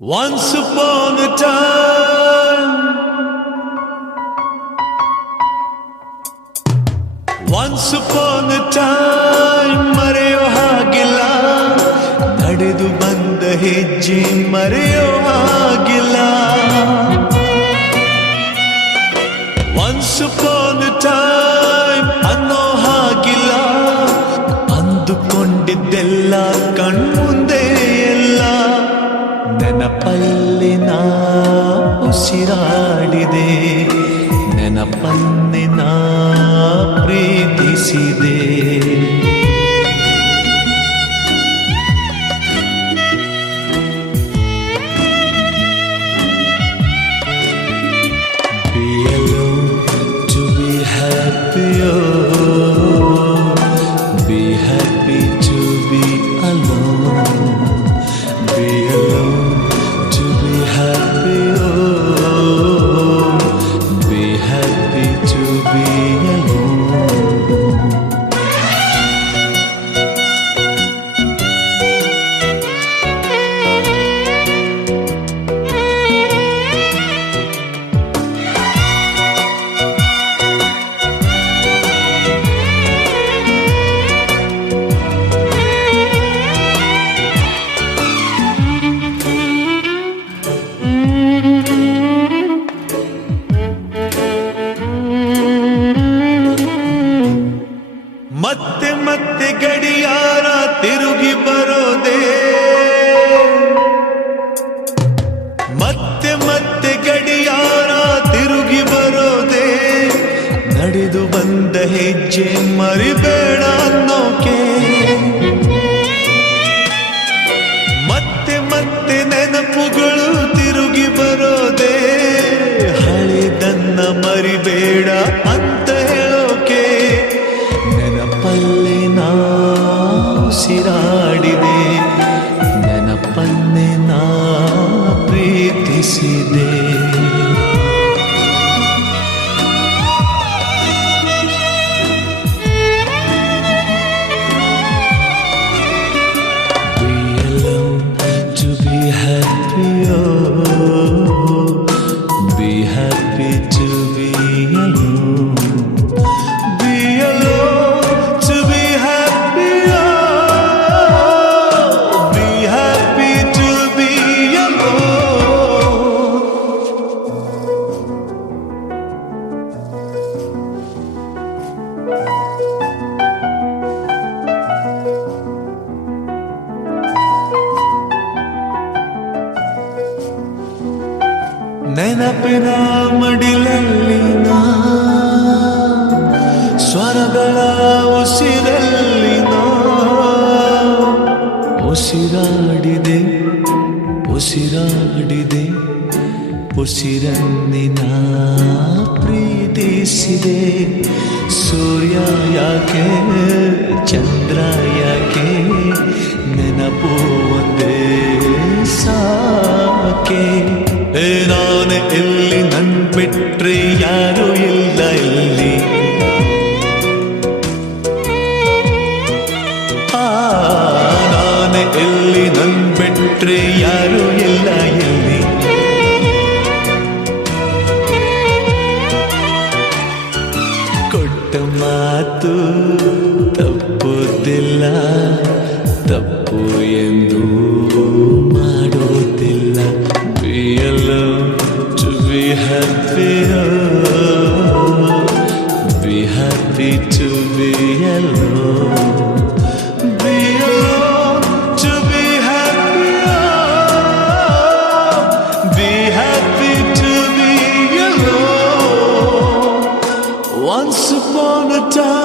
Once upon a time, once upon a time, ಮರೆಯೋ ಹಾಗಿಲ್ಲ, ನಡೆದು ಬಂದ ಹೆಜ್ಜೆ ಮರೆಯೋ ಹಾಗಿಲ್ಲ. Once upon a time ಅನ್ನೋ ಹಾಗಿಲ್ಲ, ಅಂದುಕೊಂಡಿದ್ದೆಲ್ಲ ಕಣ್ಮುಂದೆ ಎಲ್ಲ ನೆನಪಲ್ಲಿ ನಾ ಉಸಿರಾಡಿದೆ, ನೆನಪನ್ನೇ ನಾ ಪ್ರೀತಿಸಿದೆ. Be alone to be happy, oh. Be happy to be alone. Be alone to be happy, oh. Be happy to be alone. ಮತ್ತೆ ಮತ್ತೆ ಗಡಿಯಾರ ತಿರುಗಿ ಬರೋದೇ, ಮತ್ತೆ ಮತ್ತೆ ಗಡಿಯಾರ ತಿರುಗಿ ಬರೋದೇ, ನಡೆದು ಬಂದ ಹೆಜ್ಜೆ ಮರಿಬೇಡ ಅನ್ನೋಕೆ. ಮತ್ತೆ ಮತ್ತೆ ನೆನಪುಗಳು ತಿರುಗಿ ಬರೋದೇ, ಹಳೆದನ್ನ ಮರಿಬೇಡ ಅಂತ ಹೇಳೋಕೆ. ನೆನಪಲ್ಲೇ ನಾ ಉಸಿರಾಡಿದೆ, ನೆನಪನ್ನೇ ನಾ ಪ್ರೀತಿಸಿದೆ. Be alone to be happy, oh. Be happy to be alone. ನೆನಪಿನ ಮಡಿಲಲ್ಲಿ ನಾ, ಸ್ವರಗಳ ಉಸಿರಲ್ಲಿ ನಾ ಉಸಿರಾಡಿದೆ, ಉಸಿರಾಡಿದೆ, ಉಸಿರನ್ನೇ ನಾ ಪ್ರೀತಿಸಿದೆ. ಸೂರ್ಯ ಯಾಕೆ ಚಂದ್ರ ಯಾಕೆ, ನೆನಪು ಒಂದೇ ಸಾಕೆ. ನಾನೇ ಎಲ್ಲಿ ನನ್ ಬಿಟ್ರೆ ಯಾರು ಇಲ್ಲ ಇಲ್ಲಿ, ನಾನೇ ಎಲ್ಲಿ ನನ್ ಬಿಟ್ರೆ ಯಾರು ಇಲ್ಲ ಇಲ್ಲಿ. ಕೊಟ್ಟ ಮಾತು ತಪ್ಪುತ್ತಿಲ್ಲ, ತಪ್ಪು ಎಂದು ಮಾಡೋದಿಲ್ಲ. Be alone to be happy, oh. Be happy to be alone. Be alone to be happy, oh. Be happy to be alone. Once upon a time.